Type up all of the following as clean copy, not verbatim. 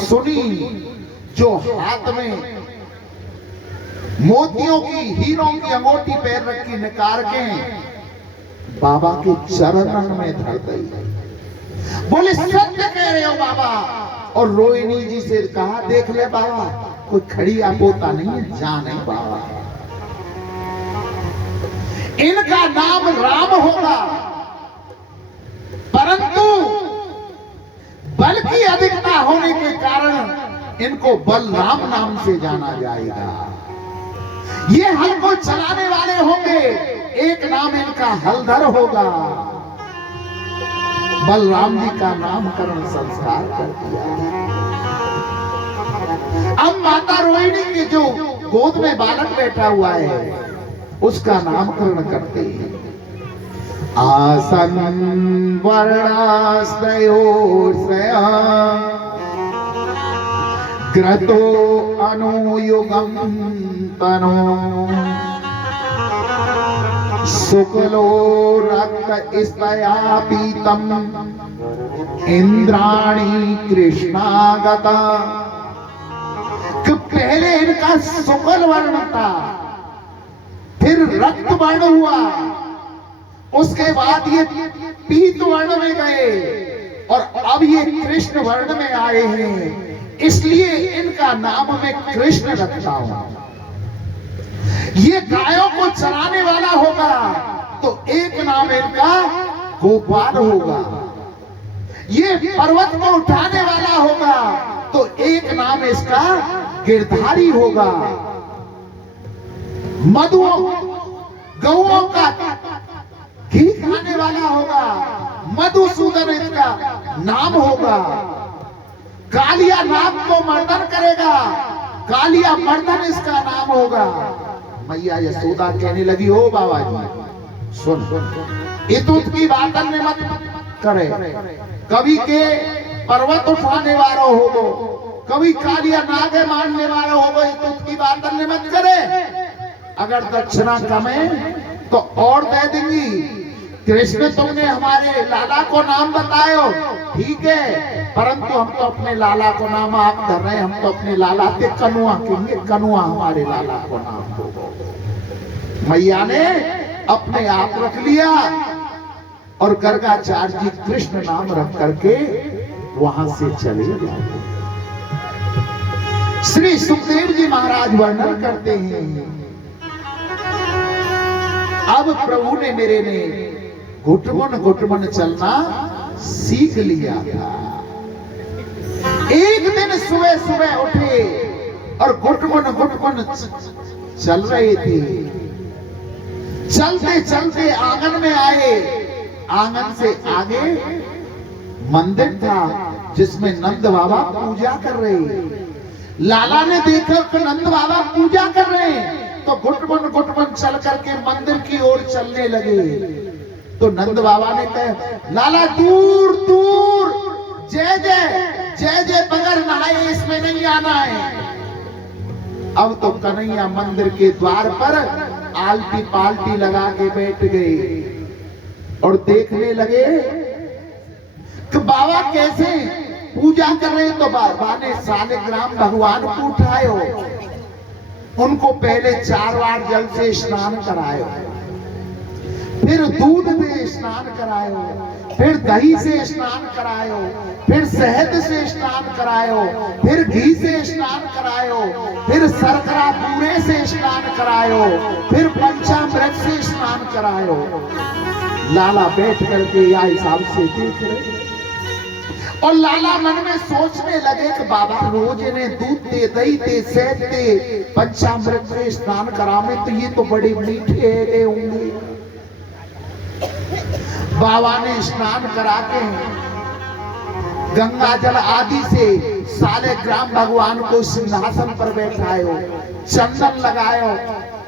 सुनी, जो हाथ में मोतियों की हीरों की अंगूठी पैर रखी, निकाल के बाबा के चरणन में धर गई। बोले सत्य कह रहे हो बाबा। और रोहिणी जी से कहा, देख ले बाबा, कोई खड़ी आपोता नहीं है, जान है बाबा, इनका नाम राम होगा, परंतु बल की अधिकता होने के कारण इनको बलराम नाम से जाना जाएगा। ये हल को चलाने वाले होंगे, एक नाम इनका हलधर होगा। बलराम जी का नामकरण संस्कार कर दिया। अब माता रोहिणी के जो गोद में बालक बैठा हुआ है, उसका नामकरण करते हैं। आसन वर्णाश्रयो ग्रतो अनुयुगम तनो शुक्लो रक्त स्तया पीतम इंद्राणी कृष्णागता। कि पहले इनका शुक्ल वर्ण था, फिर रक्त वर्ण हुआ, उसके बाद ये पीत वर्ण में गए और अब ये कृष्ण वर्ण में आए हैं, इसलिए इनका नाम मैं कृष्ण रखता हूं। ये गायों को चराने वाला होगा तो एक नाम इनका गोपाल होगा। ये पर्वत को उठाने वाला होगा तो एक नाम इसका गिरधारी होगा। मधु गौओं का घी खाने वाला होगा, मधुसूदन इसका नाम होगा। कालिया नाग को मर्दन करेगा, कालिया मर्दन इसका नाम होगा। मैया यशोदा कहने लगी, हो बाबा जी सुन, इतुत की बात ने मत करे, कभी के पर्वत उठाने वाला होगो, कभी कालिया नाग मारने वाला होगो, इतुत की बात ने मत करे। अगर दक्षिणा कम है तो और दे देंगी। कृष्ण तुमने हमारे लाला को नाम बतायो, ठीक है, परंतु हम तो अपने लाला को नाम आप धर रहे हैं, हम तो अपने लाला के कनुआ कहेंगे, कनुआ हमारे लाला को नाम दो। मैया ने अपने आप रख लिया और गर्गाचार्य जी कृष्ण नाम रख करके वहां से चले गए। श्री सुखदेव जी महाराज वर्णन करते हैं, अब प्रभु ने मेरे ने घुटमन चलना सीख लिया था। एक दिन सुबह सुबह उठे और घुटमन चल रहे थे। चलते चलते आंगन में आए। आंगन से आगे मंदिर था जिसमें नंद बाबा पूजा कर रहे। लाला ने देखा कि नंद बाबा पूजा कर रहे हैं तो घुटमन चल करके मंदिर की ओर चलने लगे। तो नंद बाबा ने कहा, लाला दूर दूर, जय जय जय जय बगैर नहाए इसमें नहीं आना है। अब तो कन्हैया मंदिर के द्वार पर आलती पालती लगा के बैठ गए और देखने लगे कि बाबा कैसे पूजा कर रहे हैं। तो बाबा ने सालिग्राम भगवान को उठायो, उनको पहले 4 बार जल से स्नान करायो, फिर दूध से स्नान करायो, फिर दही से स्नान करायो, फिर शहद से स्नान करायो, फिर घी से स्नान करायो, फिर शर्करा पूरे से स्नान करायो, फिर पंचामृत से स्नान करायो। लाला बैठ करके या हिसाब से देख रहे और लाला मन में सोचने लगे कि बाबा रोज इन्हें दूध दे, दही दे, शहद दे, पंचामृत से स्नान करावे तो ये तो बड़े मीठे होंगे। बाबा ने स्नान करा के गंगा जल आदि से सालिग्राम भगवान को सिंहासन पर बैठायो, चंदन लगायो,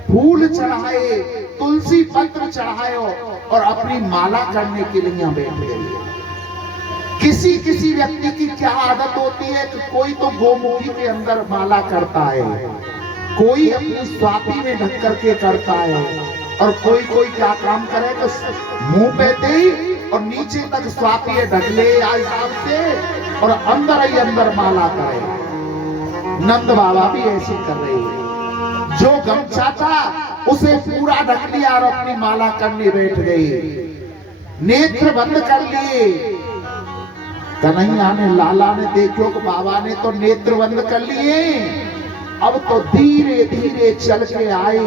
फूल चढ़ाए, तुलसी पत्र चढ़ायो और अपनी माला करने के लिए यहाँ बैठ गए। किसी किसी व्यक्ति की क्या आदत होती है कि कोई तो गोमुखी के अंदर माला करता है, कोई अपनी स्वाति में ढक करके करता है और कोई कोई क्या काम करे तो मुंह पे दे और नीचे तक स्वाति ढक ले। हिसाब से और अंदर ही अंदर माला करे। नंद बाबा भी ऐसे कर रहे हैं। जो गमछा था उसे पूरा ढक लिया और अपनी माला करने बैठ गए, नेत्र बंद कर लिए। कन्हैया ने, लाला ने देखो कि बाबा ने तो नेत्र बंद कर लिए, अब तो धीरे धीरे चल के आए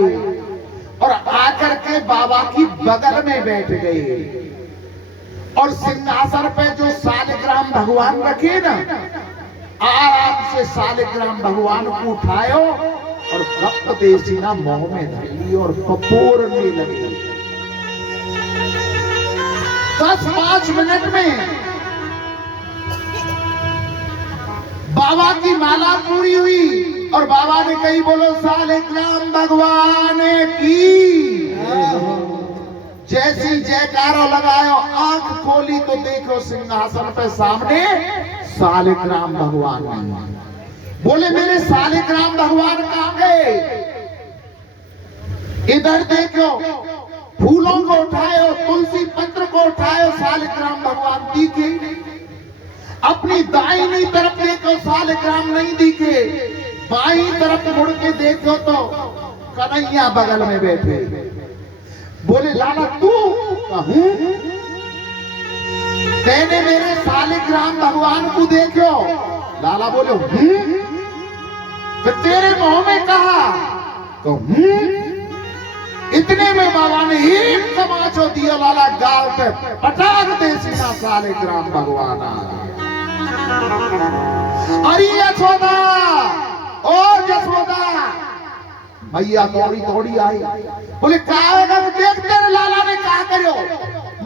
और आकर के बाबा की बगल में बैठ गए और सिंहासन पे जो सालिग्राम भगवान रखे ना, आराम से सालिग्राम भगवान को उठायो और कप देसीना मुंह में धरी और पपोरने लगी। 10-5 मिनट में बाबा की माला पूरी हुई और बाबा ने कही, बोलो सालिग्राम भगवान की। जैसी जयकारा लगायो, आंख खोली तो देखो सिंहासन पे सामने सालिग्राम भगवान। बोले मेरे सालिग्राम भगवान कहां गए? इधर देखो, फूलों को उठायो, तुलसी पत्र को उठायो, सालिग्राम भगवान दिखे। अपनी दाहिनी तरफ देखो, सालिग्राम नहीं दिखे। बाईं तरफ मुड़ के देखो तो कन्हैया बगल में बैठे। बोले लाला तू कहूं? तेने मेरे सालिग्राम भगवान को देखो? लाला बोले तो तेरे मुंह में कहा? तो इतने में बाबा ने एक तमाचो दिया, लाला गाल पे पटाख दे सीना, सालिग्राम भगवान आ गया। अरे यशोदा, ओ यशोदा, मैया दौड़ी दौड़ी आई। बोले क्या देख तेरे लाला ने कहा करो?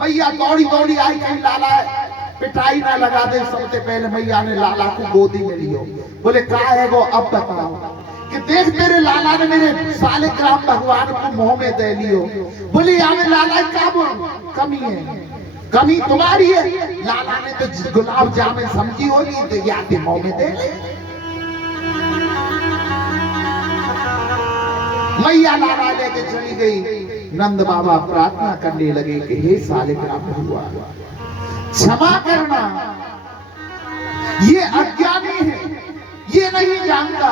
मैया दौड़ी दौड़ी आई, कहीं लाला पिटाई ना लगा दे। सबसे पहले मैया ने लाला को गोदी में लियो। बोले क्या है वो, अब बताओ। कि देख तेरे लाला ने मेरे सालिग्राम भगवान को मुंह में दे लियो। बोली हमें लाला क्या कमी है? कमी तुम्हारी है। लाला ने तो गुलाब जामुन समझी होगी, तो या के मुंह में दे ले। मैया लाला लेके चली गई। नंद बाबा प्रार्थना करने लगे कि हे सालिग्राम भगवान, क्षमा करना, ये अज्ञानी है, ये नहीं जानता।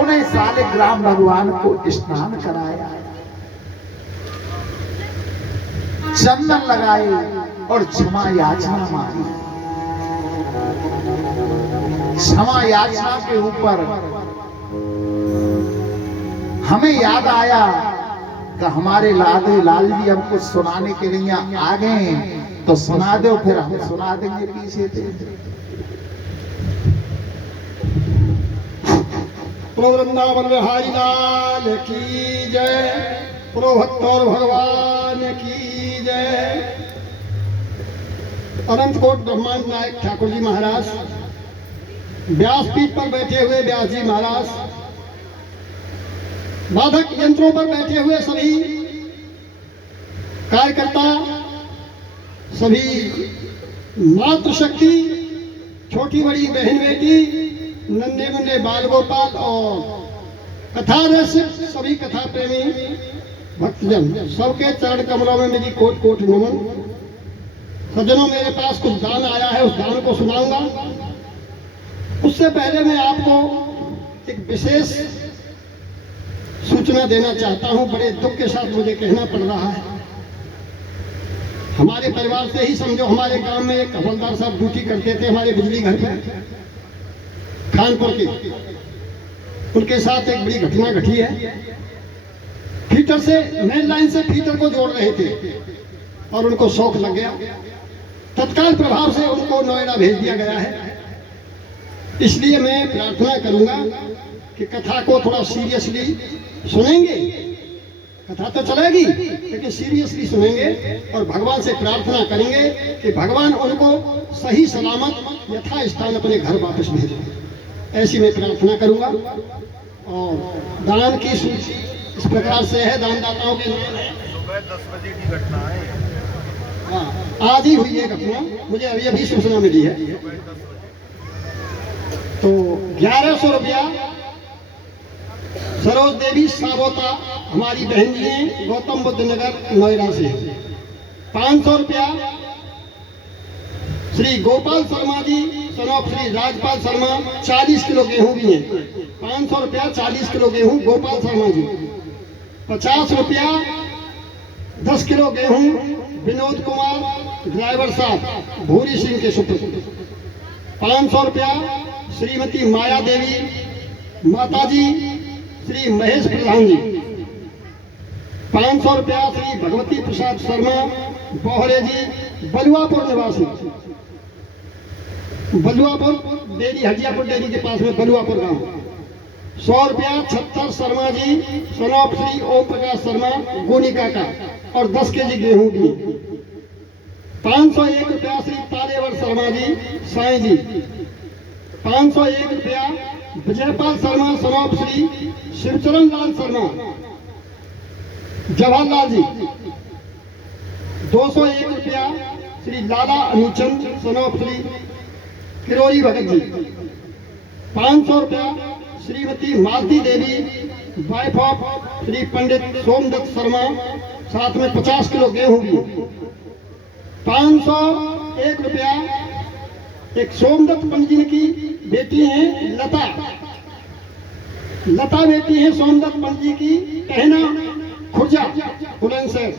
उन्हें सालिग्राम भगवान को स्नान कराया, चंदन लगाए और क्षमा याचना मांगी। क्षमा याचना के ऊपर हमें याद आया कि हमारे लाल जी हमको सुनाने के लिए आ गए, तो सुना दो, फिर हम सुना देंगे पीछे से। वृंदावन बिहारी लाल की जय, प्रो भक्तौर भगवान की जय। अनंत कोट ब्रह्मांड नायक ठाकुर जी महाराज, व्यासपीठ पर बैठे हुए व्यास जी महाराज, वादक यंत्रों पर बैठे हुए सभी कार्यकर्ता, सभी मातृशक्ति, छोटी बड़ी बहन बेटी, नन्हे मुन्ने बाल गोपाल और कथा रसिक सभी कथा प्रेमी भक्तजन, सबके चरण कमलों में मेरी कोट कोट नमन। सज्जनों, मेरे पास कुछ दान आया है, उस दान को सुनाऊंगा। उससे पहले मैं आपको एक विशेष सूचना देना चाहता हूं। बड़े दुख के साथ मुझे कहना पड़ रहा है। हमारे परिवार से ही समझो, हमारे गांव में एक हवलदार साहब ड्यूटी करते थे हमारे बिजली घर पे, खानपुर की। उनके साथ एक बड़ी घटना घटी है। फीटर से, मेन लाइन से फीटर को जोड़ रहे थे और उनको शौक लग गया। तत्काल प्रभाव से उनको नोएडा भेज दिया गया है। इसलिए मैं प्रार्थना करूंगा कि कथा को थोड़ा सीरियसली सुनेंगे। कथा तो चलेगी लेकिन सीरियसली सुनेंगे और भगवान से प्रार्थना करेंगे कि भगवान उनको सही सलामत यथा स्थान अपने घर वापस भेजें। ऐसी मैं प्रार्थना करूंगा। और दान की सूची इस प्रकार से है। दानदाताओं के नाम है। सुबह 10 बजे की घटना है। हाँ, आज ही हुई है घटना, मुझे अभी अभी सूचना मिली है। तो 1100 रुपया सरोज देवी साबोता हमारी बहन जी हैं, गौतम बुद्ध नगर नोएडा से। 500 रुपया Shri Gopal Sharma ji son of Shri Rajpal Sharma 40 kilo गेहूं भी है। 500 रुपया 40 किलो गेहूं गोपाल शर्मा जी। 50 रुपया 10 किलो गेहूं विनोद कुमार ड्राइवर साहब भूरी सिंह के सुपुत्र। 500 रुपया श्रीमती माया देवी माताजी श्री महेश प्रधान जी। 500 रुपया श्री भगवती प्रसाद शर्मा बोहरे जी बलुआपुर निवासी। बलुआपुर डेरी हजियापुर डेरी के पास में बलुआपुर गांव। 100 रुपया 76 शर्मा जी सन ऑफ श्री ओम प्रकाश शर्मा गोनिका का और 10 केजी गेहूं दिए। 501 रुपया श्री तालेवर शर्मा जी साईं जी। 501 रुपया विजयपाल शर्मा सन ऑफ श्री शिवचरण लाल शर्मा जवाहरलाल जी। 201 रुपया श्री लाला अनुचंद सन ऑफ श्री किरोरी भगत जी। 500 रुपया श्रीमती मालती देवी वाइफ ऑफ श्री पंडित सोमदत्त शर्मा साथ में 50 किलो गेहूं भी। 501 रुपया एक सोमदत्त पंडित की बेटी है लता। लता बेटी है सोमदत्त पंडित की कहना खुर्जा बुलंदशहर।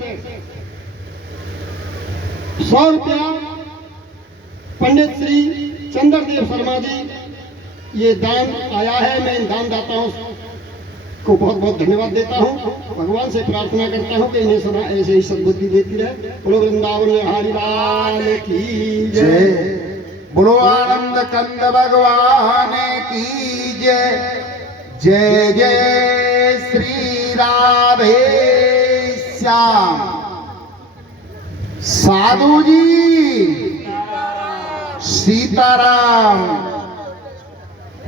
100 रुपया पंडित श्री चंद्रदेव शर्मा जी। ये दान आया है, मैं इन दानदाताओं को बहुत बहुत धन्यवाद देता हूँ। भगवान से प्रार्थना करता हूँ कि इन्हें सदा ऐसे ही सद्बुद्धि देती रहे। बोलो वृंदावन हरि लाल की जय। बोलो आनंद कंद भगवान की जय। जय जय श्री राधे श्याम। साधु जी सीताराम।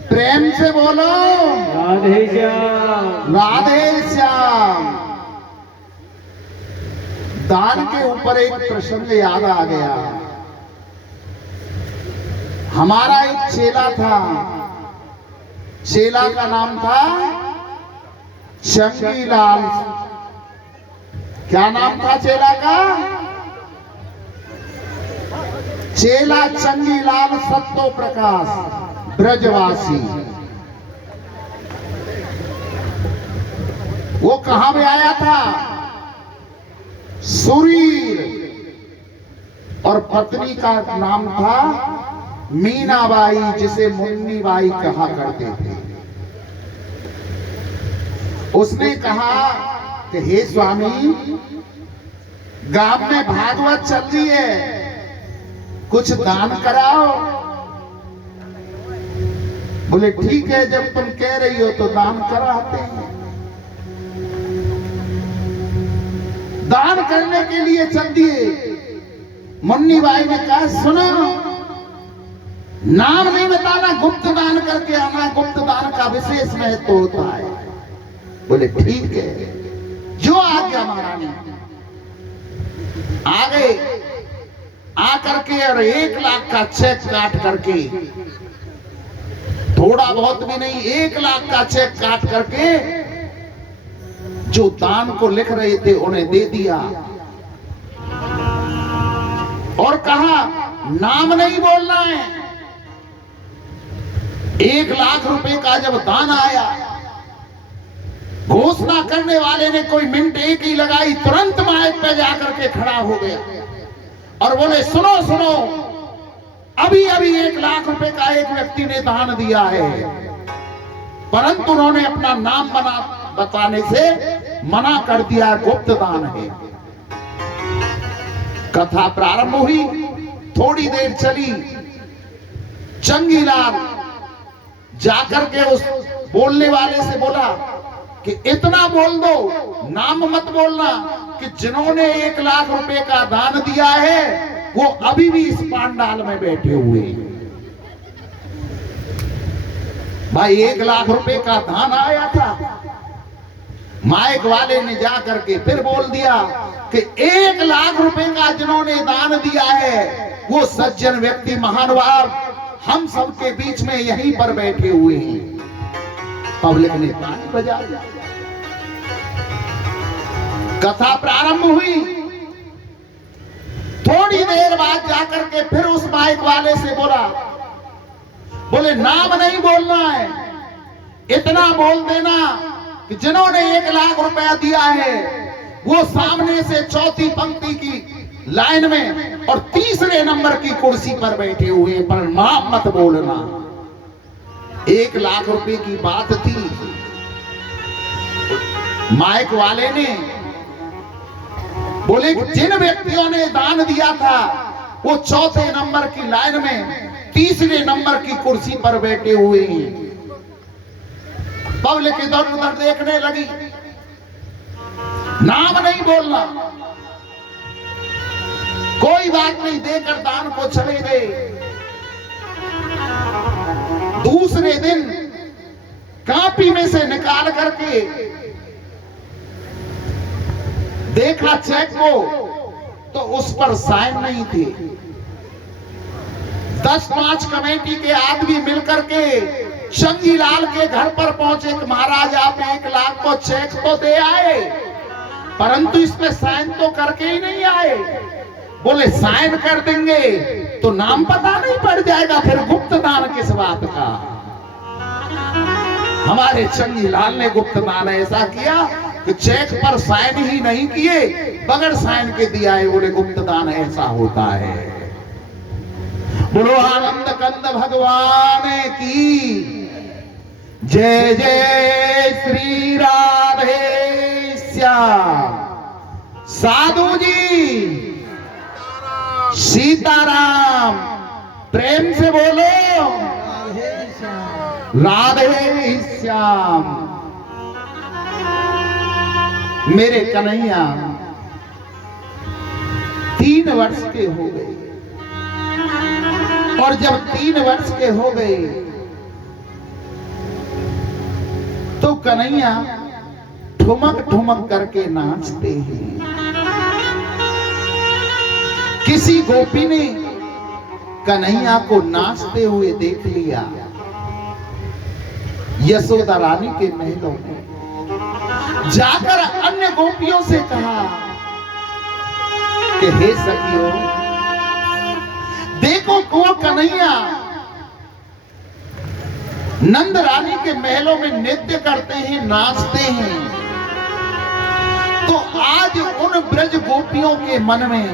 प्रेम से बोलो राधे श्याम। राधे श्याम। दान के ऊपर एक प्रसंग याद आ गया। हमारा एक चेला था, चेला का नाम था चंगीलाल। क्या नाम था चेला का? चेला चंगीलाल सत्तो प्रकाश ब्रजवासी। वो कहां में आया था? सुरीर। और पत्नी का नाम था मीनाबाई, जिसे मुन्नीबाई कहा करते थे। उसने कहा कि हे स्वामी, गांव में भागवत चल रही है, कुछ दान कराओ। बोले ठीक है, जब तुम कह रही हो तो दान कराते हैं। दान करने के लिए चल दिए। मुन्नी बाई ने कहा सुनो, नाम नहीं बताना, गुप्त दान करके आना। गुप्त दान का विशेष महत्व होता है। बोले ठीक है, जो आज्ञा महारानी। आ गए, आकर के और 1 लाख का चेक काट करके, थोड़ा बहुत भी नहीं, 1 लाख का चेक काट करके जो दान को लिख रहे थे उन्हें दे दिया और कहा नाम नहीं बोलना है। 1 लाख रुपए का जब दान आया, घोषणा करने वाले ने कोई मिनट एक ही लगाई, तुरंत माइक पे जाकर के खड़ा हो गया और बोले सुनो सुनो, अभी अभी 1 लाख रुपए का एक व्यक्ति ने दान दिया है, परंतु उन्होंने अपना नाम बताने से मना कर दिया, गुप्त दान है। कथा प्रारंभ हुई, थोड़ी देर चली। चंगीलाल जाकर के उस बोलने वाले से बोला कि इतना बोल दो, नाम मत बोलना, कि जिन्होंने 1 लाख रुपए का दान दिया है वो अभी भी इस पांडाल में बैठे हुए हैं। भाई 1 लाख रुपए का दान आया था। माइक वाले ने जाकर के फिर बोल दिया कि 1 लाख रुपए का जिन्होंने दान दिया है वो सज्जन व्यक्ति, महानुभाव, हम सबके बीच में यहीं पर बैठे हुए हैं। पब्लिक ने ताली बजा दिया। कथा प्रारंभ हुई। थोड़ी देर बाद जाकर के फिर उस माइक वाले से बोला बोले नाम नहीं बोलना है, इतना बोल देना कि जिन्होंने 1 लाख रुपया दिया है वो सामने से चौथी पंक्ति की लाइन में और तीसरे नंबर की कुर्सी पर बैठे हुए, पर नाम मत बोलना। 1 लाख रुपए की बात थी। माइक वाले ने बोले कि जिन व्यक्तियों ने दान दिया था वो चौथे नंबर की लाइन में तीसरे नंबर की कुर्सी पर बैठे हुए हैं। पब्लिक इधर उधर देखने लगी। नाम नहीं बोलना, कोई बात नहीं, देकर दान को चले गए। दूसरे दिन कापी में से निकाल करके देखा चेक को, तो उस पर साइन नहीं थे। 10-5 कमेटी के आदमी मिलकर के चंगीलाल के घर पर पहुंचे कि महाराज आप 1 लाख को चेक तो दे आए, परंतु इस पे साइन तो करके ही नहीं आए। बोले साइन कर देंगे तो नाम पता नहीं पड़ जाएगा, फिर गुप्त दान किस बात का। हमारे चंगीलाल ने गुप्त दान ऐसा किया कि चेक पर साइन ही नहीं किए, बगैर साइन के दिया है। बोले गुप्त दान ऐसा होता है। बोलो आनंद कंद भगवान की जय। जय श्री राधे श्याम। साधु जी सीताराम, प्रेम से बोलो राधे श्याम। मेरे कन्हैया 3 वर्ष के हो गए, और जब 3 वर्ष के हो गए तो कन्हैया ठुमक ठुमक करके नाचते हैं। किसी गोपी ने कन्हैया को नाचते हुए देख लिया। यशोदा रानी के महलों में जाकर अन्य गोपियों से कहा कि हे सखियों, देखो वो कन्हैया नंद रानी के महलों में नृत्य करते हैं, नाचते हैं। तो आज उन ब्रज गोपियों के मन में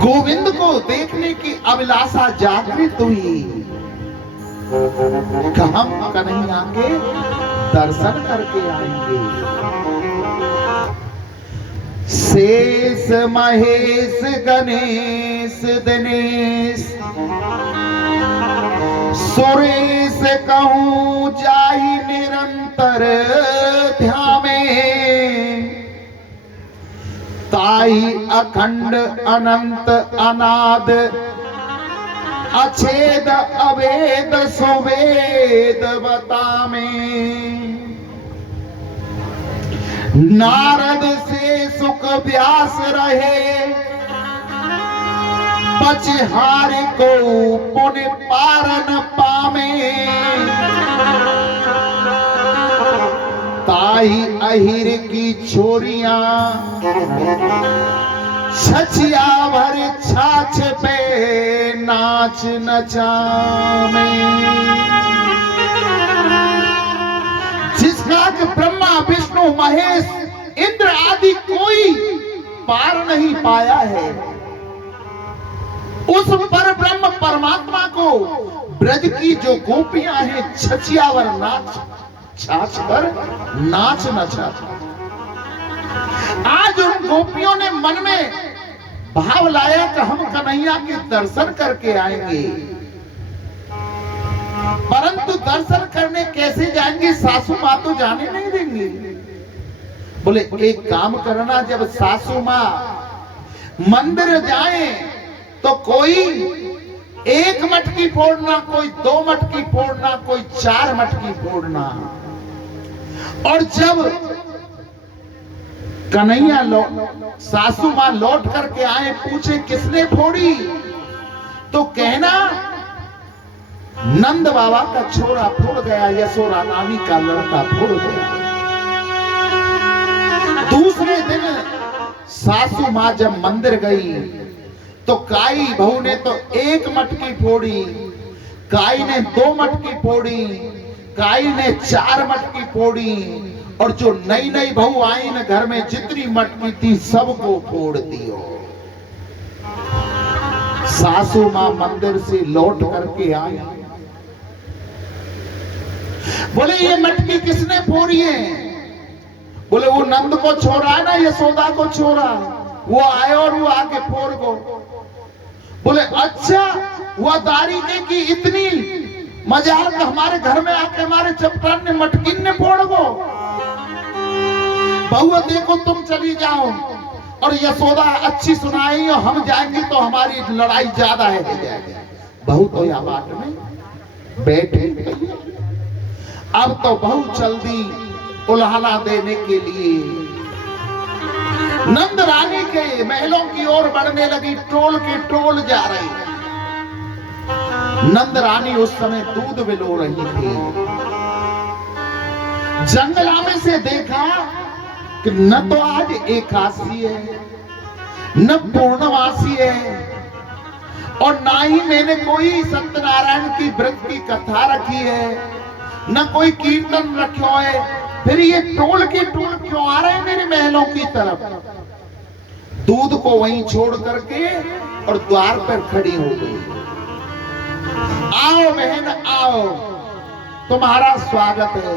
गोविंद को देखने की अभिलाषा जागृत हुई कि हम कन्हैया के दर्शन करके आएंगे। शेष महेश गणेश दिनेश सुरेश कहूं जाहि निरंतर ध्यामे, ताई अखंड अनंत अनाद अछेद अवेद सुवेद बतामे। नारद से सुख व्यास रहे पचहार को पुण्य पारन पामे, ताई अहिर की छोरियां छछिया भर छाछ पे नाच नचामे। जिसका कि ब्रह्मा विष्णु महेश इंद्र आदि कोई पार नहीं पाया है, उस पर ब्रह्म परमात्मा को ब्रज की जो गोपियां हैं छछियावर नाच छाछ पर नाच नचा। आज उन गोपियों ने मन में भाव लाया कि हम कन्हैया के दर्शन करके आएंगे, परंतु दर्शन करने कैसे जाएंगे, सासू माँ तो जाने नहीं देंगी। बोले एक काम करना, जब सासू माँ मंदिर जाए तो कोई 1 मटकी फोड़ना, कोई 2 मटकी फोड़ना, कोई 4 मटकी फोड़ना। और जब कन्हैया सासू माँ लौट करके आए, पूछे किसने फोड़ी, तो कहना नंद बाबा का छोरा फोड़ गया, यशोदा रानी का लड़का फोड़ गया। दूसरे दिन सासू माँ जब मंदिर गई तो काई बहू ने तो एक मटकी फोड़ी, काई ने 2 मटकी फोड़ी, काई ने 4 मटकी फोड़ी, और जो नई नई बहू आई न घर में जितनी मटकी थी सबको फोड़ दियो। सासू मां मंदिर से लौट करके आई, बोले ये मटकी किसने फोड़ी है? बोले वो नंद को छोड़ा है ना, यशोदा को छोड़ा, वो आए और वो आके फोड़ गो। बोले अच्छा, वो दारी के की इतनी मजाक हमारे घर में आके हमारे चपटान ने मटकिन ने फोड़ गो। बहू देखो तुम चली जाओ, और यशोदा अच्छी सुनाई और हम जाएंगे तो हमारी लड़ाई ज्यादा है जाएगी। बहू तो या बाट में बैठे। अब तो बहू चल दी उल्हाना देने के लिए, नंद रानी के महलों की ओर बढ़ने लगी, टोल के टोल जा रही। नंद रानी उस समय दूध बिलो रही थी। जंगला में से देखा कि न तो आज एकादशी है, न पूर्णमासी है, और ना ही मैंने कोई सत्यनारायण की व्रत की कथा रखी है, न कोई कीर्तन रखो है। फिर ये टोल के टोल क्यों आ रहे हैं मेरे महलों की तरफ? दूध को वहीं छोड़ करके और द्वार पर खड़ी हो गई। आओ बहन आओ, तुम्हारा स्वागत है।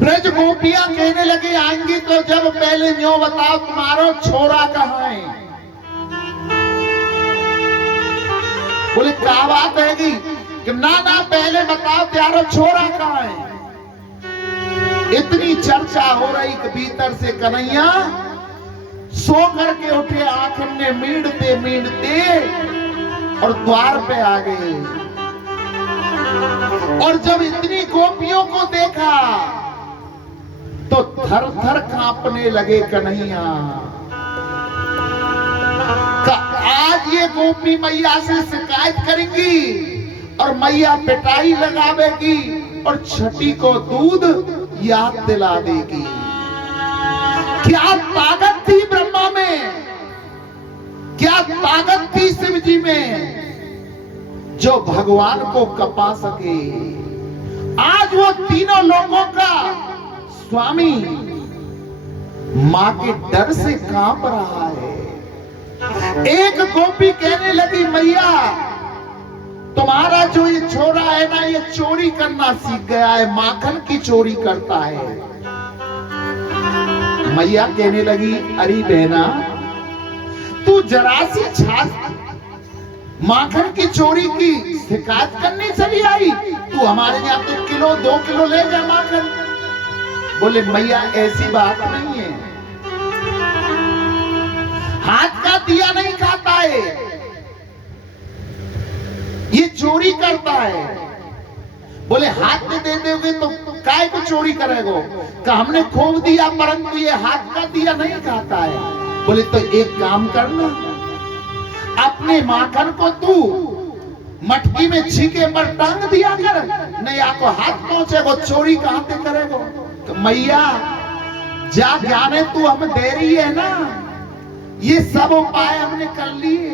ब्रज गोपियां कहने लगे आएंगी तो जब पहले न्यों बताओ तुम्हारा छोरा कहाँ है? बोले क्या बात है कि ना ना पहले बताओ त्यारो छोरा कहाँ है? इतनी चर्चा हो रही कि भीतर से कन्हैया सो करके उठे, आंखों ने मींड़ते मींड़ते और द्वार पे आ गए। और जब इतनी गोपियों को देखा तो थर थर कांपने लगे कन्हैया। आज ये गोपी मैया से शिकायत करेंगी और मैया पिटाई लगावेगी और छठी को दूध याद दिला देगी। क्या ताकत थी ब्रह्मा में, क्या ताकत थी शिव जी में जो भगवान को कपा सके। आज वो तीनों लोगों का स्वामी मां के डर से कांप रहा है। एक गोपी कहने लगी मैया तुम्हारा जो ये छोरा है ना, ये चोरी करना सीख गया है, माखन की चोरी करता है। मैया कहने लगी अरे बहना तू जरा सी छाछ माखन की चोरी की शिकायत करने चली आई, तू हमारे यहाँ तो 1 किलो 2 किलो ले जा माखन। बोले मैया ऐसी बात नहीं है, हाथ का दिया नहीं खाता है, ये चोरी करता है। बोले हाथ में दे दोगे तो काय को चोरी करेगो? का हमने खोल दिया परंतु ये हाथ का दिया नहीं खाता है। बोले तो एक काम करना, अपने माखन को तू मटकी में छीके पर टांग दिया कर, नहीं आपको हाथ पहुंचेगो, चोरी कहां से करेगो? तो मैया जा जाने तू हमें दे रही है ना, ये सब उपाय हमने कर लिए,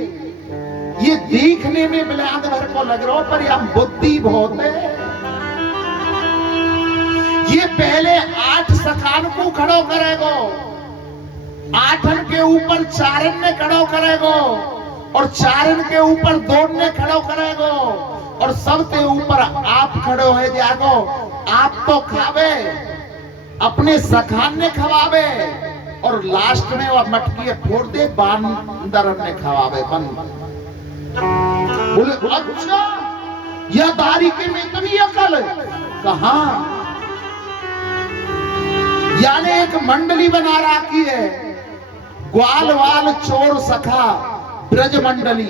ये देखने में मिलाद भर को लग रहा हो पर यह बुद्धि बहुत है। ये पहले 8 सखान को खड़ो करेगो, 8 के ऊपर 4 ने खड़ो करेगो, और 4 के ऊपर 2 ने खड़ो करेगो, और सबसे ऊपर आप खड़ो है जागो। आप तो खावे, अपने सखान ने खवावे, और लास्ट में वह मटकी फोड़ दे बांदर ने खवावे बंद। बोले अच्छा यह दारी के में इतनी अकल कहा? यानी एक मंडली बना रखी है, ग्वाल वाल चोर सखा ब्रज मंडली।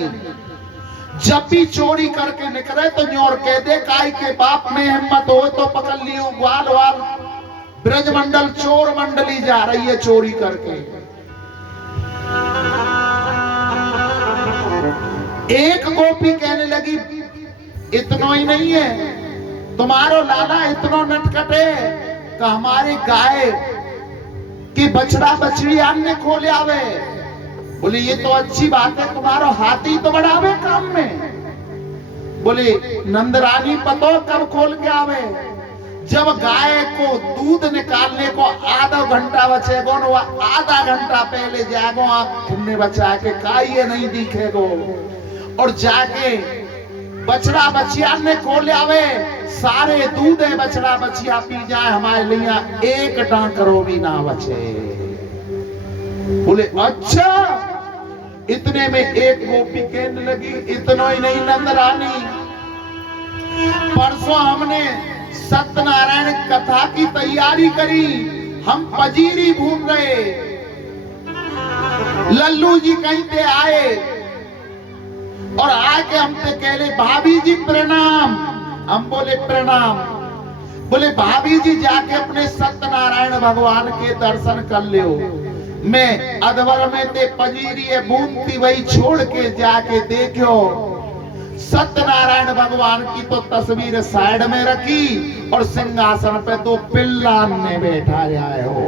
जब भी चोरी करके निकले तो न्योर कह दे काय के बाप में हिम्मत हो तो पकड़ लियो, ग्वाल वाल ब्रज मंडल चोर मंडली जा रही है चोरी करके। एक गोपी कहने लगी इतना ही नहीं है, तुम्हारो लाला इतना नटखट है कि हमारे गाय की बछड़ा बछड़ी अन्य खोले आवे, बोले ये तो अच्छी बात है, तुम्हारा हाथी तो बढ़ावे काम में। बोले नंदरानी पतो कब खोल के आवे, जब गाय को दूध निकालने को आधा घंटा बचेगो न, आधा घंटा पहले जागो आंख खुलने बचा के का ये नहीं दिखेगो, और जाके बछड़ा बछिया ने खोल आवे, सारे दूध है बछड़ा बछिया पी जाए, हमारे लिए एक डांकरो भी ना बचे। बोले अच्छा। इतने में एक गोपी कहने लगी, इतना ही नहीं नंदरानी, परसों हमने सत्यनारायण कथा की तैयारी करी, हम पजीरी भून रहे, लल्लू जी कहीं पे आए और आके हमसे कह ले भाभी जी प्रणाम। हम बोले प्रणाम। बोले भाभी जी जाके अपने सत्यनारायण भगवान के दर्शन कर लियो। मैं अधवर में ते पजीरी बूंदती वही छोड़ के जाके देखो, सत्यनारायण भगवान की तो तस्वीर साइड में रखी और सिंहासन पे तो पिल्लान ने बैठा जाए हो।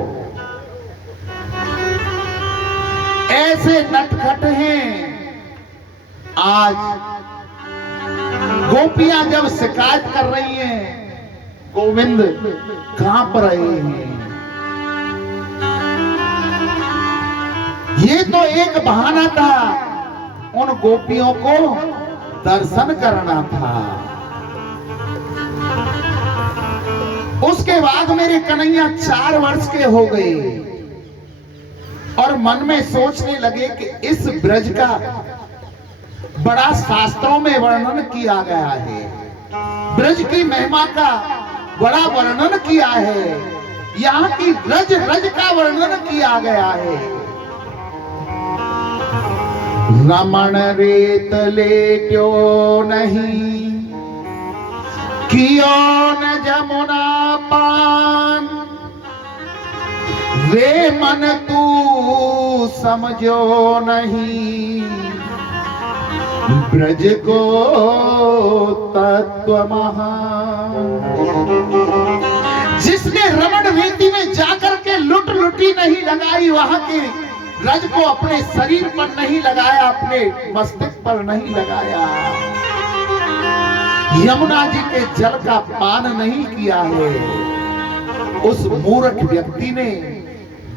ऐसे नटखट हैं। आज गोपियां जब शिकायत कर रही हैं, गोविंद कांप रहे हैं। ये तो एक बहाना था, उन गोपियों को दर्शन करना था। उसके बाद मेरे कन्हैया 4 वर्ष के हो गए और मन में सोचने लगे कि इस ब्रज का बड़ा शास्त्रों में वर्णन किया गया है, ब्रज की महिमा का बड़ा वर्णन किया है, यहाँ की रज रज का वर्णन किया गया है। रमण रेत ले क्यों नहीं, कियो न जमुना पान, वे मन तू समझो नहीं, ब्रज को तत्व महान। जिसने रमण रेती में जाकर के लुट लुटी नहीं लगाई, वहां के रज को अपने शरीर पर नहीं लगाया, अपने मस्तिष्क पर नहीं लगाया, यमुना जी के जल का पान नहीं किया है, उस मूर्ख व्यक्ति ने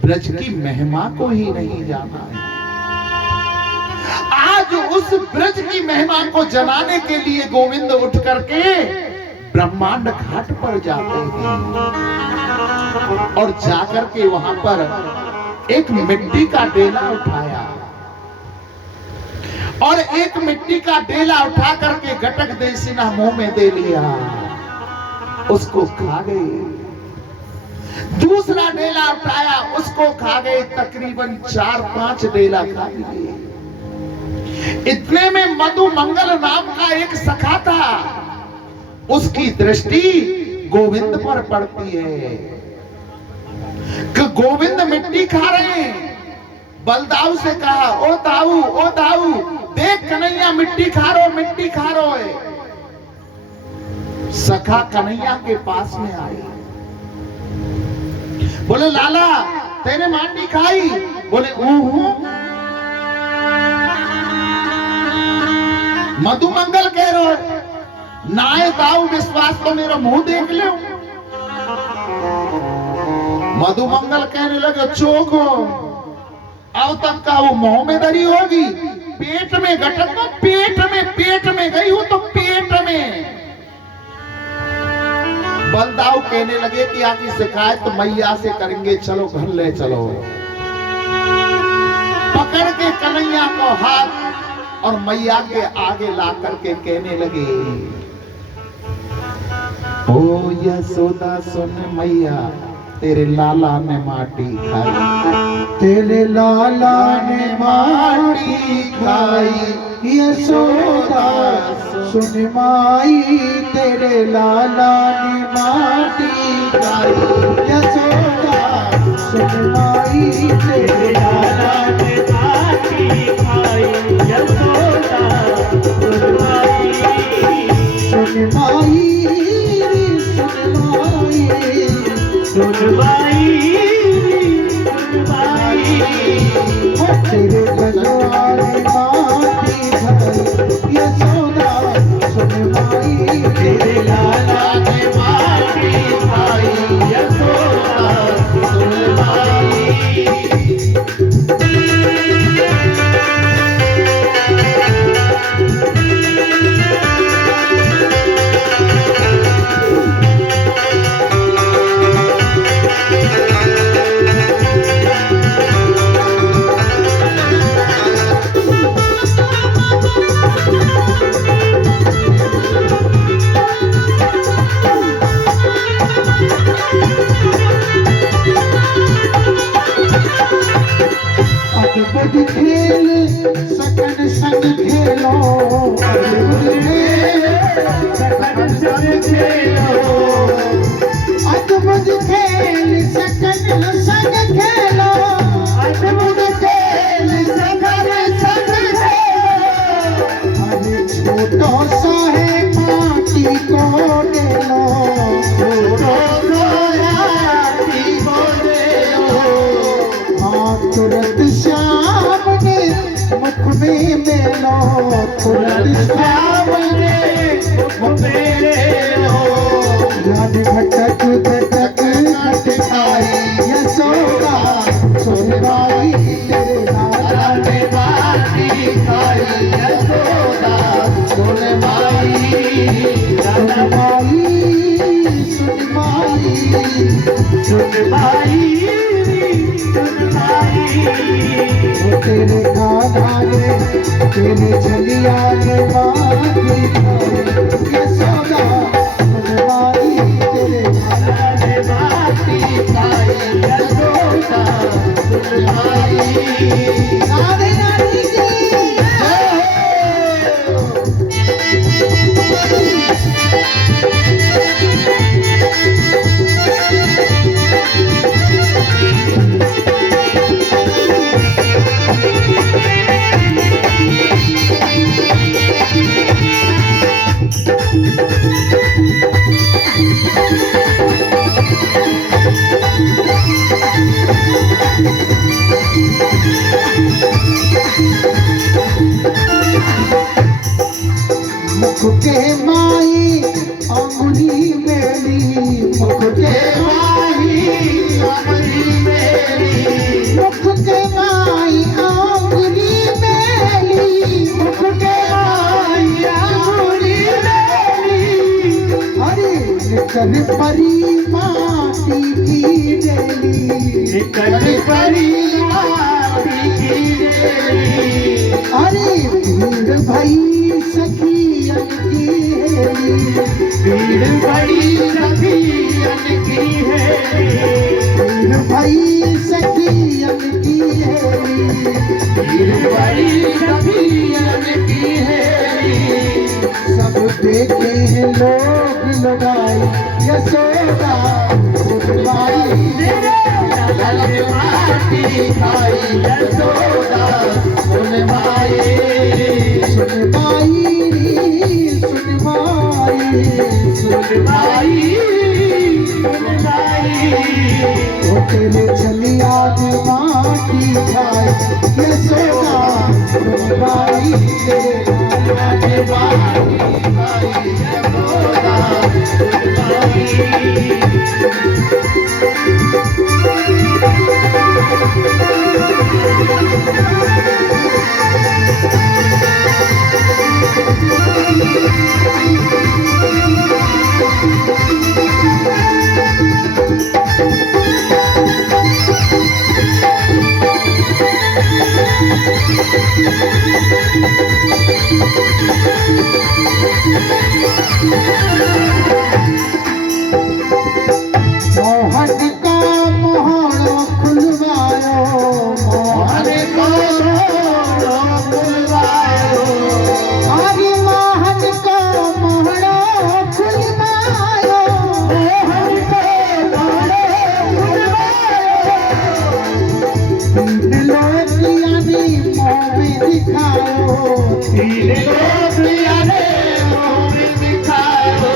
ब्रज की महिमा को ही नहीं जाना है। आज उस ब्रज की महिमा को जनाने के लिए गोविंद उठ करके ब्रह्मांड घाट पर जाते हैं और जाकर के वहां पर एक मिट्टी का डेला उठाया और एक मिट्टी का डेला उठा करके गटक देसिना मुंह में दे लिया, उसको खा गए। दूसरा डेला उठाया, उसको खा गए। तकरीबन 4-5 डेला खा लिए। इतने में मधु मंगल नाम का एक सखा था, उसकी दृष्टि गोविंद पर पड़ती है कि गोविंद मिट्टी खा रहे हैं। बलदाऊ से कहा, ओ दाऊ देख कन्हैया मिट्टी खा रो, मिट्टी खा रो है। सखा कन्हैया के पास में आई, बोले लाला तेने मांडी खाई? बोले ऊहू। मधु मंगल कह रहे हो नाए दाऊ, विश्वास तो मेरा मुंह देख लो। मधु मंगल कहने लगे चोखो, अब तक का वो मुंह में धरी होगी, पेट में गटक में, पेट में गई हो तो पेट में। बलदाऊ कहने लगे कि आपकी शिकायत तो मैया से करेंगे, चलो घर ले चलो। पकड़ के कन्हैया को हाथ और मैया के आगे ला करके कहने लगे, ओ यशोदा सुन मैया, तेरे लाला ने माटी खाई, तेरे लाला ने माटी खाई। यशोदा सुन माई, तेरे लाला ने माटी खाई। यशोदा सुन माई, तेरे लाला ने माटी खाई। यशोदा सुन माई, सुन माई, सुन माई, तेरे खेलो अद्भुत खेल सकल संग खेलो अद्भुत खेल सकल संग खेलो अरे छोटो सा है माटी को डेलो छोटो सोयाती को देलो हाँ तुरंत श्याम ने मुख में मेलो तुरंत श्याम सामने मेरे हो याद भटक भटक भटकाई यशोदा सुनवाई तेरे लाला राधे बाती खाई यशोदा सुन माई सुनवाई सुनवाई सुन माई सुन माई वो तेरे गाना ने तेरे झलिया ने मांगी यशोदा सुनवाई तेरे राधे बाती खाई यशोदा सुन माई राधे रानी की मुख के माई अंगुली मेरी मुख के माई अमरी मेरी मुख के माई अंगुली मेरी मुख के माई अंगुली मेरी अरे निकल परी माटी की डेली निकल परी माटी की डेली अरे भीड़ भई सखियन की हेली भीड़ बड़ी सखियन की है भीड़ भई सखियन की हेली भीड़ बड़ी सखियन की है सब देखे हैं लोग लगाई यशोदा सुनवाई राधे बाती खाई यशोदा सुन माई सुनवाई सुनवाई सुन माई सुन माई वो तेरे चलिया ने माटी खाई यशोदा सुनवाई तेरे राधे बाती खाई यशोदा सुन माई मोहन का मोहन खुलवायो मोहन को बुलवायो हरि मोहन का मोहन खुलवायो मोहन को तीन लोकिया ने मोह में दिखायो तीन लोकिया ने मोह में दिखायो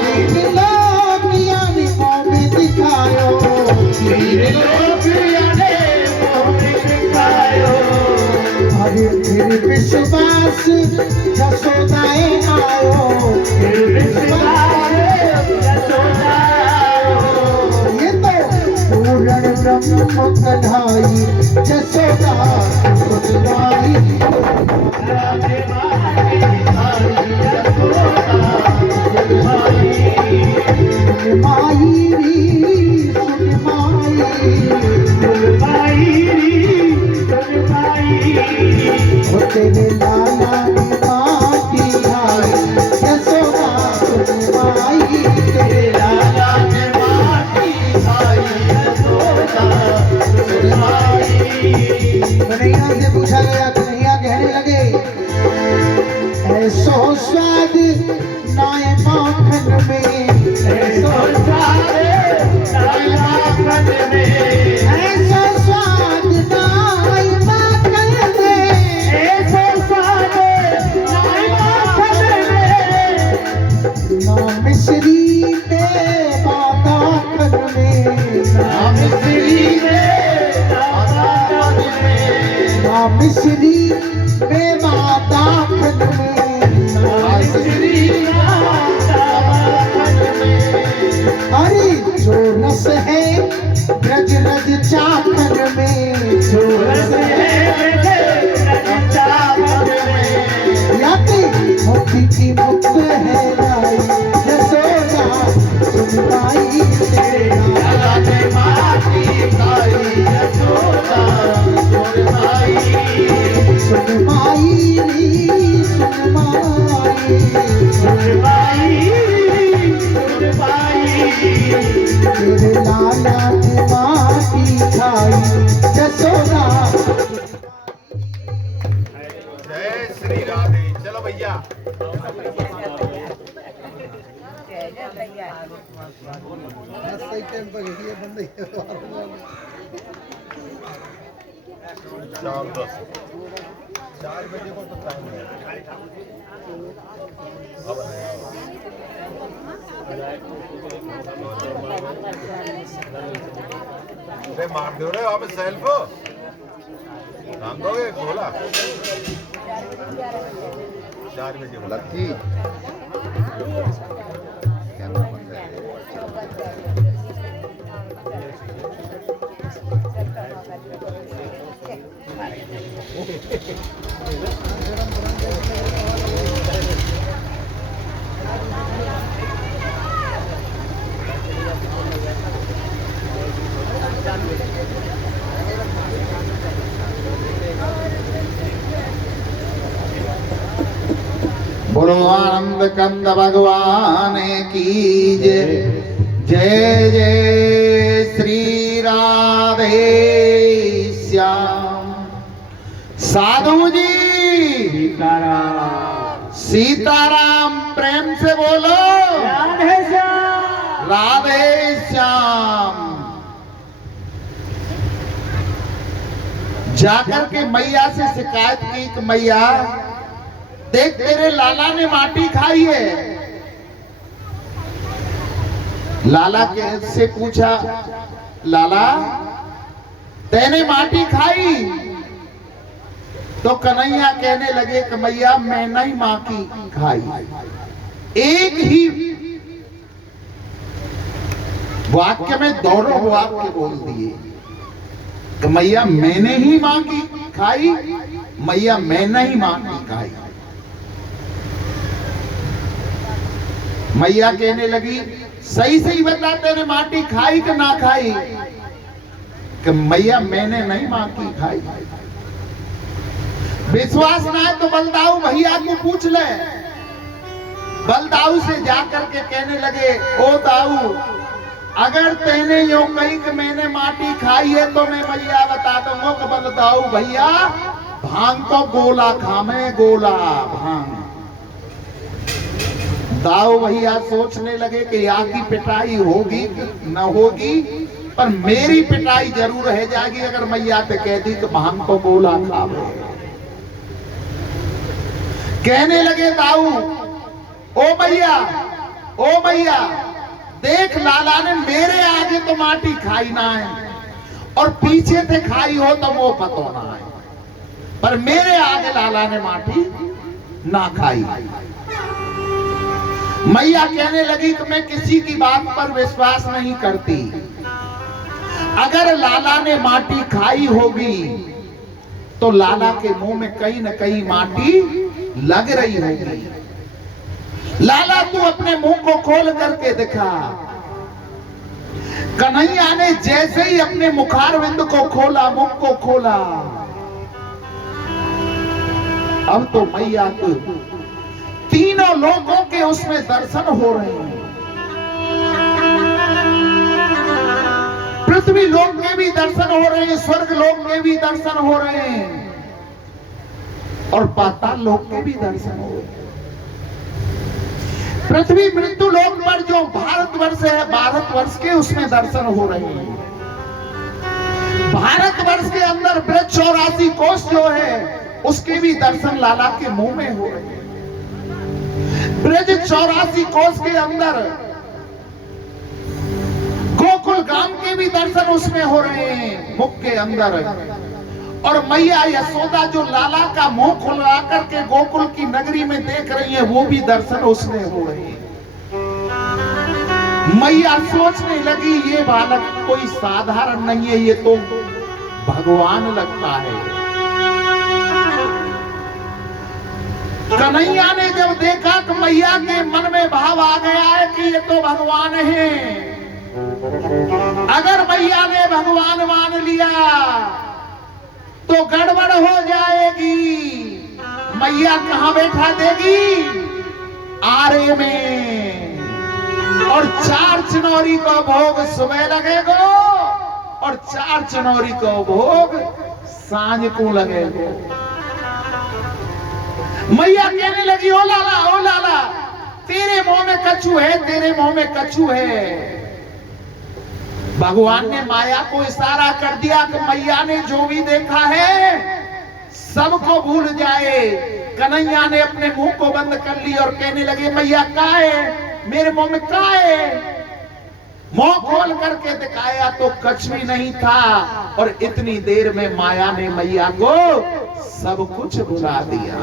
तीन लोकिया ने मोह में दिखायो तीन लोकिया ने मोह में दिखायो हरि फिर विश्वास यशोदाए आयो फिर विश्वास यशोदा ये तो पूर्ण ब्रह्म कढ़ाई यशोदा सुनवाई राधे बाती खाई यशोदा सुन माई सुनवाई री सुनवाई सुन माई वो तेरे लाला ने माटी खाई यशोदा सुनवाई तेरे लाला ने माटी खाई यशोदा सुन माई कन्हैया से पूछा गया कन्हैया के मिश्री में माता खन में नाम श्री नाम मिश्री में माता खन में अरे जो रस है ब्रज रज चाकन में जो रस याती मुक्ति की मुक्त है लाई यशोदा सुन पाई तेरा सुन माई री सुन माई तेरे लाला ने माटी खाई यशोदा जय श्री राधे। चलो भैया चार 10 4 बजे को तो टाइम है। अब अरे मार दो रे आप सेल्फ ध्यान दोगे बोला 4 बजे बोला लकी बोलो आनंद कंद भगवान की जय। जय जय श्री राधे श्याम। साधु जी सीताराम प्रेम से बोलो राधे श्याम। जाकर के मैया से शिकायत की कि मैया देख तेरे लाला ने माटी खाई है। लाला के से पूछा लाला तेने माटी खाई? तो कन्हैया कहने लगे कि मैया मैं नहीं मां की खाई। एक ही वाक्य में दोनों वाक्य बोल दिए कि मैया मैंने ही मां की खाई, मैया मैं नहीं मां की खाई। मैया कहने लगी सही सही बता तेने माटी खाई कि ना खाई? कि मैया मैंने नहीं मां की खाई। विश्वास ना है तो बलदाऊ भैया को पूछ ले। बलदाऊ से जाकर के कहने लगे ओ दाऊ अगर तेने यो कही कि मैंने माटी खाई है तो मैं भैया बता दूंगा कि बलदाऊ भैया भांग को गोला खामे गोला भांग। दाऊ भैया सोचने लगे कि या की पिटाई होगी न होगी पर मेरी पिटाई जरूर रह जाएगी अगर मैया ते कह दी कि भांग को गोला खावे। कहने लगे दाऊ ओ भैया देख लाला ने मेरे आगे तो माटी खाई ना है और पीछे से खाई हो तो वो पतो ना है, पर मेरे आगे लाला ने माटी ना खाई। मैया कहने लगी कि मैं किसी की बात पर विश्वास नहीं करती। अगर लाला ने माटी खाई होगी तो लाला के मुंह में कहीं न कहीं माटी लग रही होगी। लाला तू अपने मुंह को खोल करके दिखा। कन्हैया ने जैसे ही अपने मुखारविंद को खोला, मुख को खोला, अब तो मैया को तीनों लोगों के उसमें दर्शन हो रहे हैं। पृथ्वी लोक के भी दर्शन हो रहे हैं, स्वर्ग लोक के भी दर्शन हो रहे हैं और पाताल लोक के भी दर्शन हो रहे हैं। पृथ्वी मृत्यु लोक पर जो भारतवर्ष है, भारतवर्ष के उसमें दर्शन हो रहे हैं। भारतवर्ष के अंदर ब्रज 84 कोष जो है उसके भी दर्शन लाला के मुंह में हो रहे हैं। ब्रज 84 कोस के अंदर गोकुल गांव के भी दर्शन उसमें हो रहे हैं, मुख के अंदर। और मैया यशोदा जो लाला का मुंह खुला करके गोकुल की नगरी में देख रही है, वो भी दर्शन उसमें हो रहे हैं। मैया सोचने लगी ये बालक कोई साधारण नहीं है, ये तो भगवान लगता है। कन्हैया ने जब देखा कि मैया के मन में भाव आ गया है कि ये तो भगवान है, अगर मैया ने भगवान मान लिया तो गड़बड़ हो जाएगी। मैया कहां बैठा देगी? आरे में। और 4 चनौरी को भोग सुबह लगेगा और 4 चनौरी को भोग सांझ को लगेगा। मैया कहने लगी, ओ लाला, तेरे मुंह में कछू है, तेरे मुंह में कछू है। भगवान ने माया को इशारा कर दिया कि मैया ने जो भी देखा है सबको भूल जाए। कन्हैया ने अपने मुंह को बंद कर ली और कहने लगे, मैया कहाँ है? मेरे मुंह में कहाँ है? मुंह खोल करके दिखाया तो कुछ भी नहीं था। और इतनी देर में माया ने मैया को सब कुछ भुला दिया।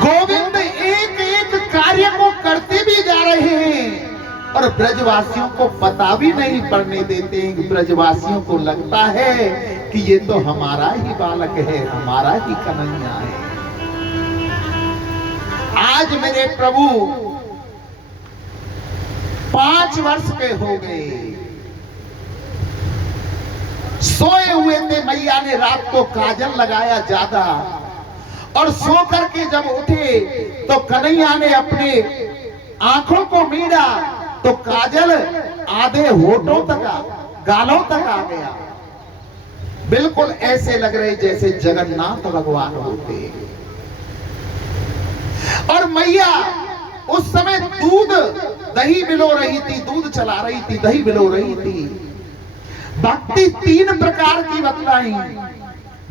गोविंद एक एक कार्य को करते भी जा रहे हैं और ब्रजवासियों को पता भी नहीं पड़ने देते हैं। ब्रजवासियों को लगता है कि ये तो हमारा ही बालक है, हमारा ही कन्हैया है। आज मेरे प्रभु 5 वर्ष के हो गए, सोए हुए थे। मैया ने रात को काजल लगाया ज्यादा और सो करके जब उठे तो कन्हैया ने अपने आंखों को मीड़ा तो काजल आधे होठों तक, गालों तक आ गया। बिल्कुल ऐसे लग रहे जैसे जगन्नाथ भगवान होते। और मैया उस समय दूध दही बिलो रही थी, दूध चला रही थी, दही बिलो रही थी। भक्ति 3 प्रकार की बतलाई,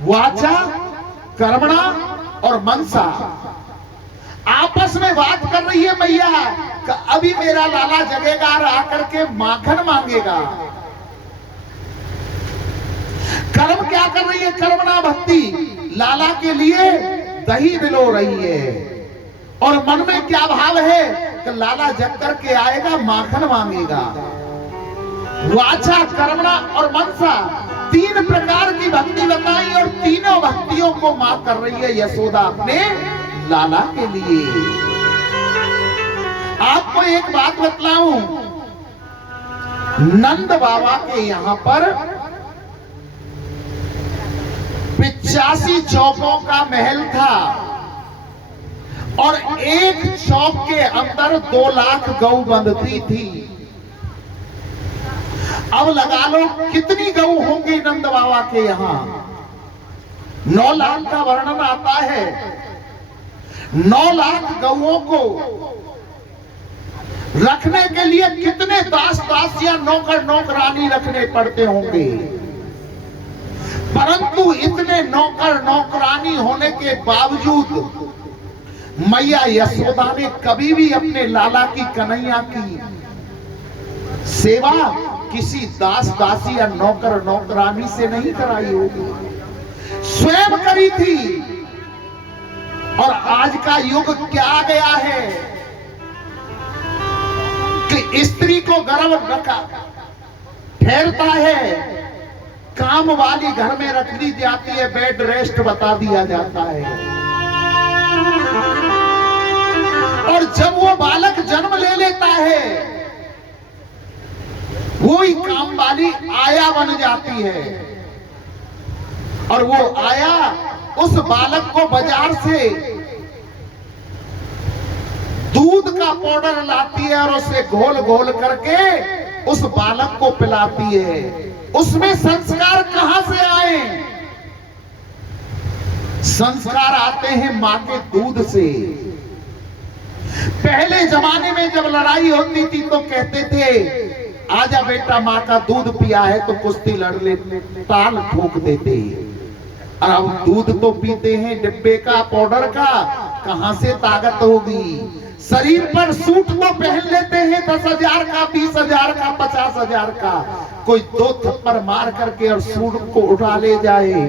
वाचा, कर्मणा और मनसा। आपस में बात कर रही है मैया कि अभी मेरा लाला जगेगा और आकर के माखन मांगेगा। कर्म क्या कर रही है? कर्मणा भक्ति, लाला के लिए दही बिलो रही है। और मन में क्या भाव है कि लाला जग करके आएगा, माखन मांगेगा। वाचा, कर्मणा और मनसा 3 प्रकार की भक्ति बताई और तीनों भक्तियों को मां कर रही है यशोदा अपने लाला के लिए। आपको एक बात बतलाऊं, नंद बाबा के यहां पर 85 चौकों का महल था और एक चौक के अंदर 2 लाख गौ बंधती थी। अब लगा लो कितनी गौ होंगी नंद बाबा के यहां। 9 लाख का वर्णन आता है। 9 लाख गौओं को रखने के लिए कितने दास दास या नौकर नौकरानी रखने पड़ते होंगे। परंतु इतने नौकर नौकरानी होने के बावजूद मैया यशोदा ने कभी भी अपने लाला की, कन्हैया की सेवा किसी दास दासी या नौकर नौकरानी से नहीं कराई होगी, स्वयं करी थी। और आज का युग क्या आ गया है कि स्त्री को गर्व रखा ठहरता है, काम वाली घर में रख दी जाती है, बेड रेस्ट बता दिया जाता है। और जब वो बालक जन्म ले लेता है, वो ही काम वाली आया बन जाती है। और वो आया उस बालक को बाजार से दूध का पाउडर लाती है और उसे घोल घोल करके उस बालक को पिलाती है। उसमें संस्कार कहां से आए? संस्कार आते हैं मां के दूध से। पहले जमाने में जब लड़ाई होती थी तो कहते थे, आजा बेटा मां का दूध पिया है तो कुश्ती लड़ ले, ताल ठोक देते। और अब दूध तो पीते हैं डिब्बे का, पाउडर का, कहां से ताकत होगी? शरीर पर सूट तो पहन लेते हैं 10,000 का, 20,000 का, 50,000 का। कोई 2 थप्पड़ मार करके और सूट को उठा ले जाए।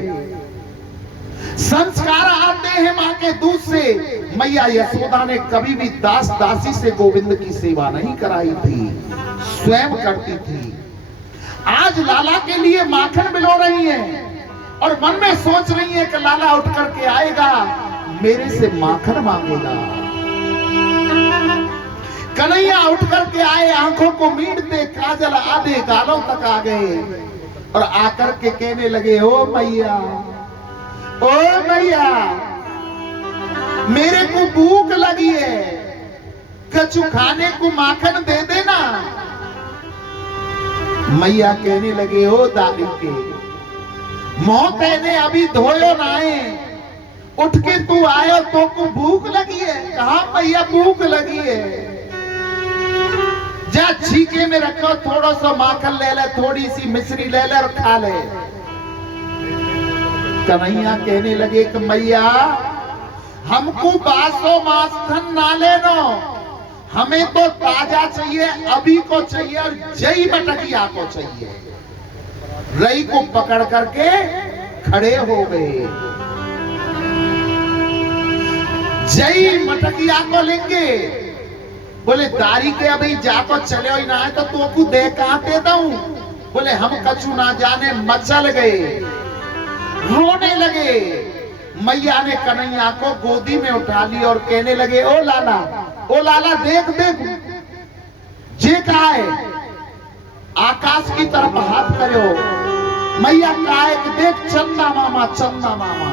संस्कार आते हैं मां के दूध से। मैया यशोदा ने कभी भी दास दासी से गोविंद की सेवा नहीं कराई थी, स्वयं करती थी। आज लाला के लिए माखन बिलो रही है और मन में सोच रही है कि लाला उठ करके आएगा, मेरे से माखन मांगेगा। कन्हैया उठ करके आए, आंखों को मीटते काजल आधे गालों तक आ गए और आकर के कहने लगे, ओ मैया, ओ मैया, मेरे को भूख लगी है, कछु खाने को माखन दे देना। मैया कहने लगे, ओ दादी के मौत ने अभी धोयो नाए, उठ के तू आयो तो को भूख लगी है? कहा मैया भूख लगी है, जा छीके में रखो, थोड़ा सा माखन ले ले, थोड़ी सी मिश्री ले ले और खा ले। कन्हैया कहने लगे कि मैया हमको बासो माखन ना लेनो, हमें तो ताजा चाहिए, अभी को चाहिए और जई मटकिया को चाहिए। रई को पकड़ करके खड़े हो गए। जई मटकिया को लेंगे, बोले दारी के अभी जाको चले ही ना है तो तू दे कहां दे दूं? बोले हम कछु ना जाने, मचल गए, रोने लगे। मैया ने कन्हैया को गोदी में उठा ली और कहने लगे, ओ लाला, ओ लाला, देख देख, जे कहा है, आकाश की तरफ हाथ करो। मैया कहा है कि देख चंदा मामा, चंदा मामा।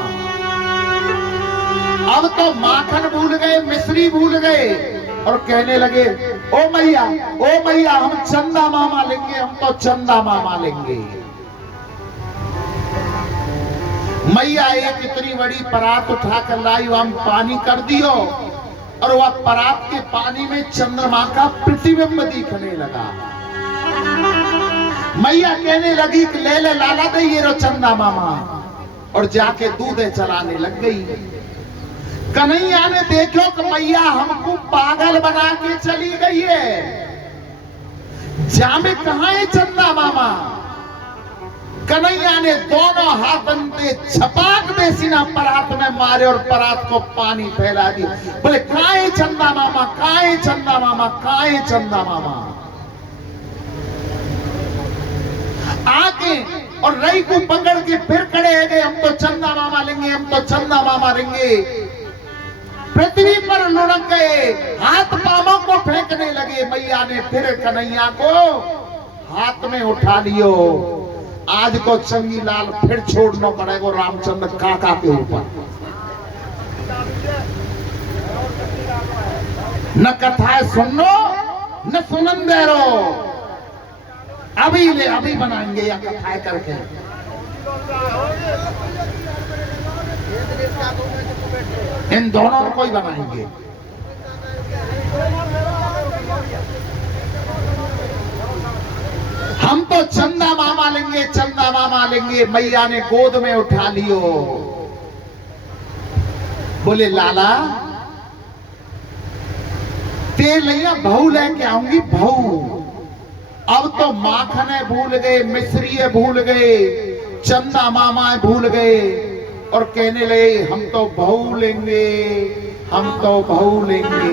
अब तो माखन भूल गए, मिश्री भूल गए और कहने लगे, ओ मैया, ओ मैया, हम चंदा मामा लेंगे, हम तो चंदा मामा लेंगे। मैया एक इतनी बड़ी परात उठाकर लाई, हम पानी कर दियो और वह परात के पानी में चंद्रमा का प्रतिबिंब दिखने लगा। मैया कहने लगी कि ले ले लाला, दे ये रो चंदा मामा, और जाके दूध चलाने लग गई। कन्हैया ने देखो कि मैया हमको पागल बना के चली गई है, जामे कहां है चंदा मामा? कन्हैया ने दोनों हाथन से छपाक दे सीना परात में मारे और परात को पानी फैला दी। बोले कहां है चंदा मामा, कहां है चंदा मामा, कहां है चंदा मामा? आके और रई को पकड़ के फिर खड़े हो गए, हम तो चंदा मामा लेंगे, हम तो चंदा मामा लेंगे। पृथ्वी पर लुढ़क गए, हाथ पांवों को फेंकने लगे। मैया ने फिर कन्हैया को हाथ में उठा लियो। आज को चंगी लाल फिर छोड़ना पड़ेगा रामचंद्र काका के ऊपर। न कथाएं सुनो न सुनन दे रो, अभी ले अभी बनाएंगे या कथाएं करके। इन दोनों को ही बनाएंगे। हम तो चंदा मामा लेंगे, चंदा मामा लेंगे। मैया ने गोद में उठा लियो। बोले लाला, तेल लिया बहू लेके आऊंगी, बहू। अब तो माखने भूल गए, मिश्री भूल गए, चंदा मामा भूल गए और कहने लगे हम तो बहू लेंगे, हम तो बहू लेंगे।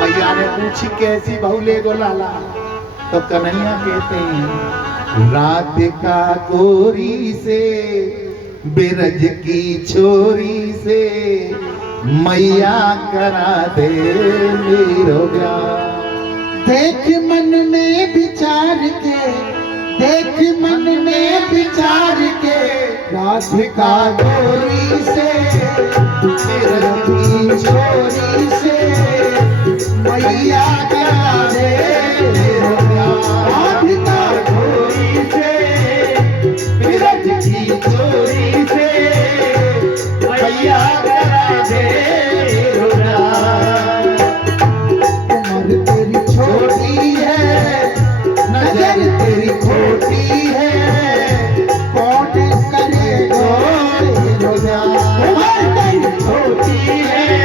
मैया ने पूछी कैसी बहू लेगो लाला? तो कन्हैया कहते हैं, रात का गोरी से, बिरज की छोरी से, मैया करा दे मेरो प्यार। देख मन में विचार के, देख मन में विचार के, राधिका गोरी से, बिरज की छोरी से, मैया करा दे मेरो प्यार। राधिका गोरी से, बिरज की छोरी से, मैया करा दे मेरो प्यार। उम्र तेरी छोटी है, नजर तेरी खोटी है, कौन करेगा मेरो प्यार। उम्र तेरी छोटी है,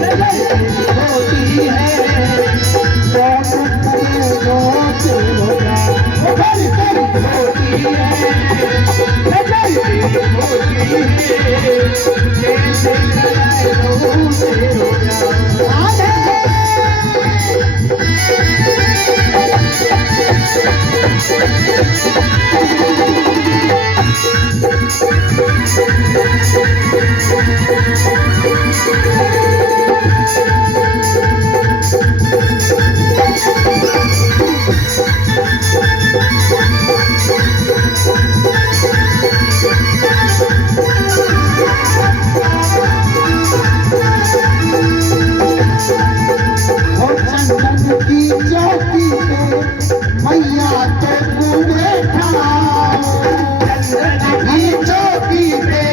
होती है चंदन की चौकी पे मैया तो तू बैठा चंदन की चौकी पे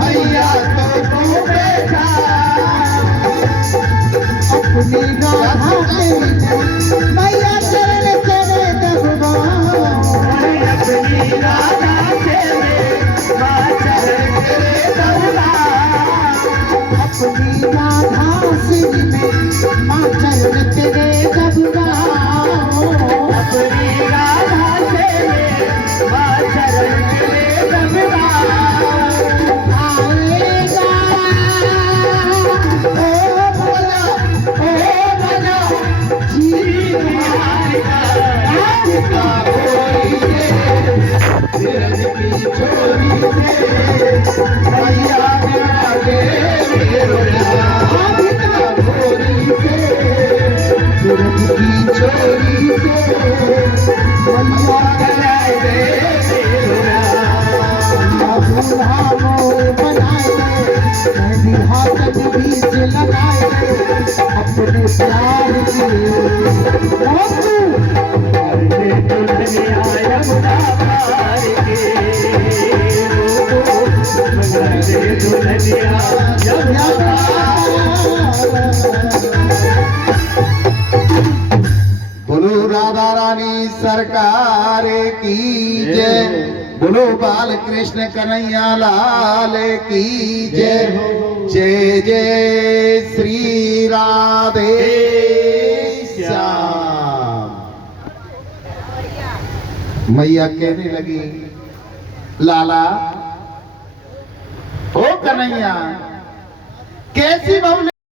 मैया तो तू बैठा अपनी राधा पे मैया चरण चले दबा अपनी राधा से मां चरण चले दबा अपनी राधा सिर में मां चरण तेरे दबगाओ अपनी राधा से मां चरण तेरे दबगाओ आएगा ओ भोला जी आएगा आएगा कोई सिरन की चोरी से मैया मेरा सूरज की चोरी से मैया कराए दे दूल्हा मोर बनाए मेहंदी हाथ बीच लगाए अपने प्यार की दुल्हनिया यमुना पार के दुल्हनिया यमुना बोलो राधा रानी सरकार की जय बोलो बाल कृष्ण कन्हैया लाल की जय जय जय श्री राधे श्याम। मैया कहने लगी लाला ओ कन्हैया कैसी बहू